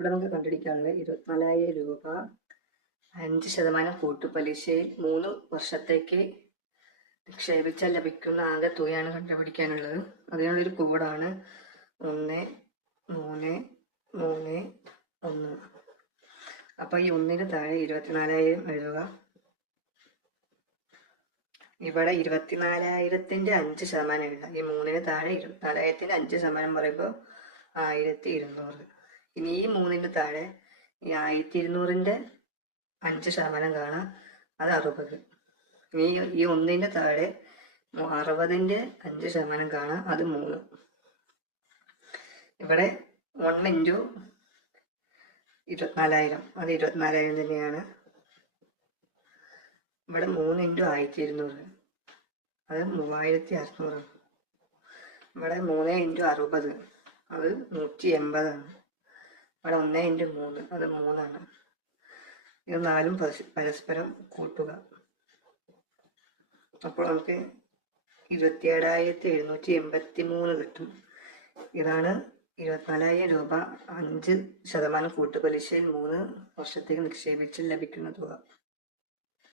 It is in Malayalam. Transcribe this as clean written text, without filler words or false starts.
ഇവിടെ നമുക്ക് കണ്ടുപിടിക്കാനുള്ളത് 24,000 രൂപ 5% കൂട്ടുപലിശയിൽ 3 വർഷത്തേക്ക് നിക്ഷേപിച്ചാൽ ലഭിക്കുന്ന ആകെ തുകയാണ് കണ്ടുപിടിക്കാനുള്ളത്. അതിനുള്ളൊരു കോഡാണ് 1331. അപ്പോൾ ഈ 1-ന് താഴെ 24,000 എഴുതുക. ഇവിടെ 24,000-ന്റെ 5% എഴുതുക. ഈ 3-ന് താഴെ 24,000-ന്റെ 5% പറയുമ്പോൾ 1,200. ഇനി ഈ 3-ന് താഴെ ഈ 1,200-ന്റെ 5% കാണാം, അത് 60. ഇനി ഈ 1-ന്റെ താഴെ 60-ന്റെ 5% കാണാം, അത് 3. ഇവിടെ 1 × 24,000 അത് 24,000 തന്നെയാണ്. ഇവിടെ 3 × 1,200 അത് 3,600. ഇവിടെ 3 × 60 അത് 180. ഇവിടെ 1 × 3 അത് 3. ഇത് 4 പരസ്പരം കൂട്ടുക. അപ്പോൾ നമുക്ക് 27,783 കിട്ടും. ഇതാണ് 24,000 രൂപ 5% കൂട്ടുപലിശയിൽ 3 വർഷത്തേക്ക് നിക്ഷേപിച്ചാൽ ലഭിക്കുന്ന തുക.